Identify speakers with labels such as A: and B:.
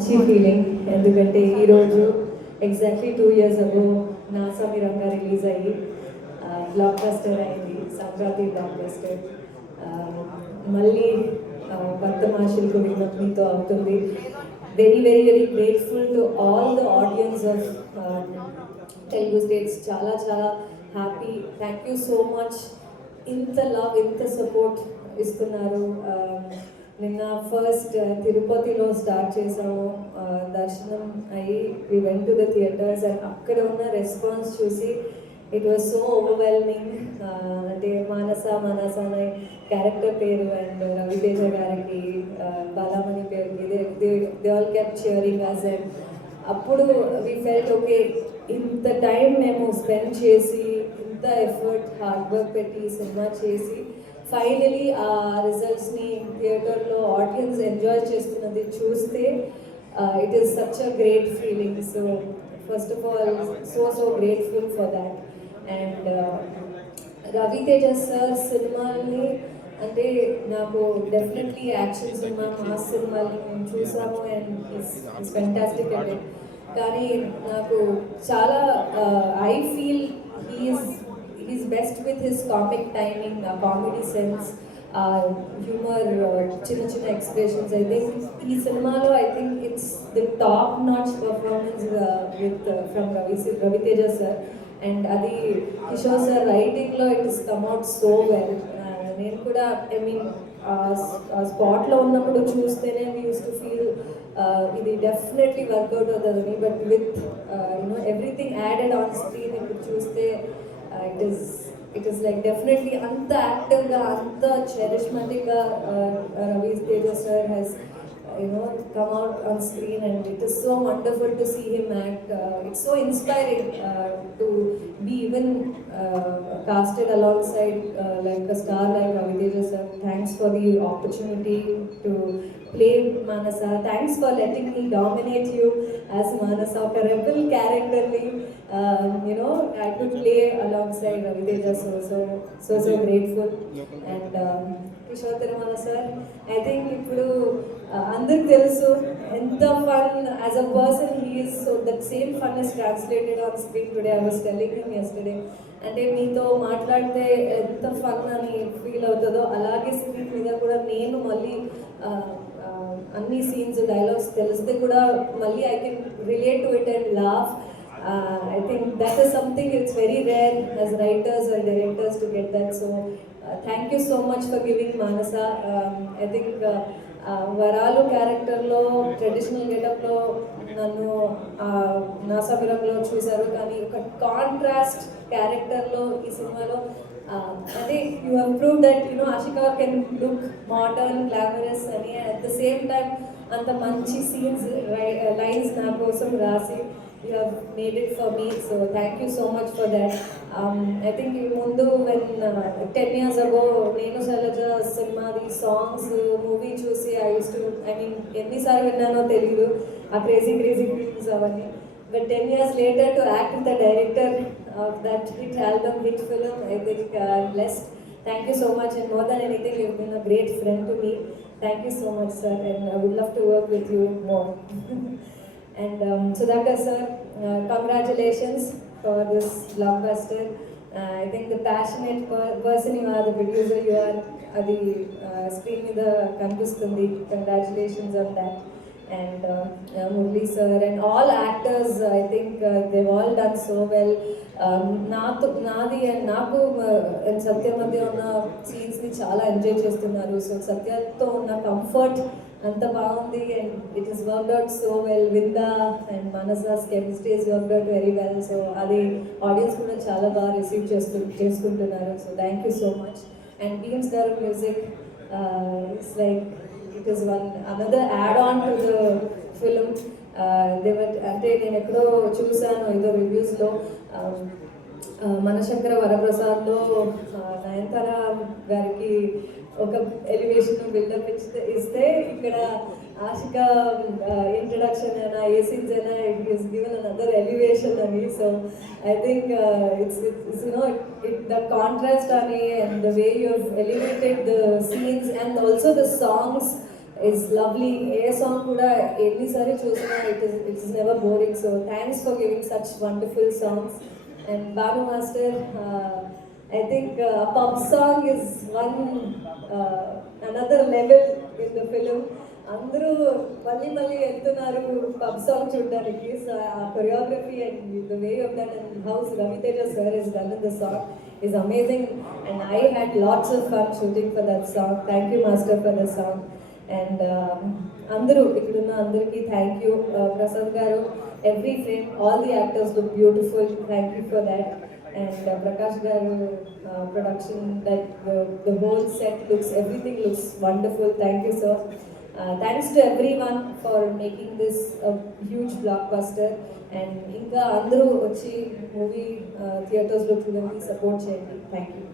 A: మంచి ఫీలింగ్ ఎందుకంటే ఈరోజు ఎగ్జాక్ట్లీ టూ ఇయర్స్ అగో నాసా మీరంగా రిలీజ్ అయ్యి బ్లాక్ బస్టర్ అయింది సంక్రాంతి బ్లాక్ బస్టర్ మళ్ళీ భక్త భక్తమాషులకు విజ్ఞప్తితో అవుతుంది. Very very very grateful to all the audience of Telugu states చాలా చాలా happy thank you so much ఇంత లవ్ ఇంత సపోర్ట్ ఇస్తున్నారు. నిన్న ఫస్ట్ uh, తిరుపతిలో స్టార్ట్ చేసాము దర్శనం అయ్యి we went to the theatres and అక్కడ ఉన్న రెస్పాన్స్ చూసి ఇట్ వాజ్ సో ఓవర్వెల్మింగ్ అంటే మానస మానస అనే క్యారెక్టర్ పేరు అండ్ రవితేజ గారికి బాలామణి పేరుకి they all kept cheering us and అప్పుడు వి ఫెల్ట్ ఓకే ఇంత టైం మేము స్పెండ్ చేసి ఇంత ఎఫర్ట్ హార్డ్ వర్క్ పెట్టి సినిమా చేసి ఫైనలీ ఆ రిజల్ట్స్ని థియేటర్లో ఆడియన్స్ ఎంజాయ్ చేస్తున్నది చూస్తే it is such a great feeling so first of all so so grateful for that and Ravi Teja sir సినిమాల్ని అంటే నాకు డెఫినెట్లీ యాక్షన్ సినిమా మాస్ సినిమాలు మేము చూసాము అండ్ ఇట్స్ ఫెంటాస్టిక్ అండ్ కానీ నాకు చాలా I feel he's he's best with his comic timing comedy sense humour చిన్న చిన్న ఎక్స్ప్రెషన్స్ ఐ థింక్ ఈ సినిమాలో I think it's the top notch performance with from Ravi Ravi Teja sir and అది Kishore sir రైటింగ్లో it is come out so well నేను కూడా I mean స్పాట్లో ఉన్నప్పుడు చూస్తేనే యూస్ టు ఫీల్ ఇది డెఫినెట్లీ వర్కౌట్ అవుతుందని but with you know everything added on screen ఇప్పుడు చూస్తే it is it is like definitely అంత యాక్టివ్గా అంత చెరిష్మెంటిక్గా Ravi Teja sir has you know come out on screen and it is so wonderful to see him act uh, it's so inspiring uh, to be even uh, casted alongside uh, like a star like Raviteja sir thanks for the opportunity to play Manasa thanks for letting me dominate you as Manasa a rebel character um, you know I could play alongside Raviteja so so so so grateful and um, Kishore Tirumala sir I think ఇప్పుడు uh, అందరికి తెలుసు ఎంత fun as a person he's so that same fun is translated on screen today I was telling him yesterday అంటే మీతో మాట్లాడితే ఎంత fun అని feel అవుతుందో అలాగే స్క్రీన్ మీద కూడా నేను మళ్ళీ uh, uh, అన్ని సీన్స్ డైలాగ్స్ తెలిస్తే కూడా మళ్ళీ I can relate to it and laugh I think that is something it's very rare as writers or directors to get that. So uh, thank you so much for giving Manasa. Um, I think uh, Varalu క్యారెక్టర్లో traditional గెటప్లో నన్ను నాసాపురంలో చూశారు కానీ ఒక contrast క్యారెక్టర్లో ఈ సినిమాలో అదే you have prove that you know Ashika can look modern glamorous అని అట్ ద సేమ్ టైం అంత మంచి సీన్స్ లైన్స్ నా కోసం రాసి you have made it for me so thank you so much for that I think ముందు when ten years ago Nenu Sailaja సినిమాది songs movie చూసి I use to I mean ఎన్నిసార్లు విన్నానో తెలియదు ఆ క్రేజీ క్రేజీ ఫిల్మ్స్ అవన్నీ. But ten years later to act with the director of that hit album hit film I think blessed thank you so much and more than anything you been a great friend to me thank you so much sir and I would love to work with you more and Sudhakar sir congratulations for this blockbuster I think the passionate person you are the producer you are అది screen మీద కనిపిస్తుంది congratulations on that and Murali sir and all actors I think they all done so well నాతో నాది and నాకు సత్య మధ్య ఉన్న సీన్స్ని చాలా enjoy చేస్తున్నారు సో సత్యతో ఉన్న కంఫర్ట్ అంత బాగుంది. And it is work out so well Vinda and Manasa's chemistry is work out very well so అది ఆడియన్స్ కూడా చాలా బాగా రిసీవ్ చేస్తు చేసుకుంటున్నారు. So thank you so much and teams garu music it's like it is one another add on to the film అంటే నేను ఎక్కడో చూశాను ఏదో రివ్యూస్లో మనశంకర వరప్రసాద్లో నయనతార గారికి ఒక ఎలివేషన్ బిల్డప్ ఇస్తే ఇస్తే ఇక్కడ ఆశిక ఇంట్రడక్షన్ అయినా ఏ సీన్స్ అయినా it is given another elevation అని. So I think it's it's you know it the contrast అని and the way you elevated the scenes and also the songs is lovely A song కూడా ఎన్నిసారి చూసినా it is it's is never boring so thanks for giving such wonderful songs and Bhanu master I think song song is one another level in the film. అందరూ మళ్ళీ మళ్ళీ వెళ్తున్నారు pub song చూడడానికి. So ఆ choreography and the way of that and how's Raviteja sir is done in the song is amazing and I had lots of fun shooting for that song thank you master for the song and అందరూ ఇక్కడున్న అందరికీ thank you Prasad garu every frame all the actors look beautiful thank you for that and Prakash garu production that the whole set looks everything looks wonderful thank you sir thanks to everyone for making this huge blockbuster and ఇంకా అందరూ వచ్చి movie థియేటర్స్లో చూడండి support చేయండి. Thank you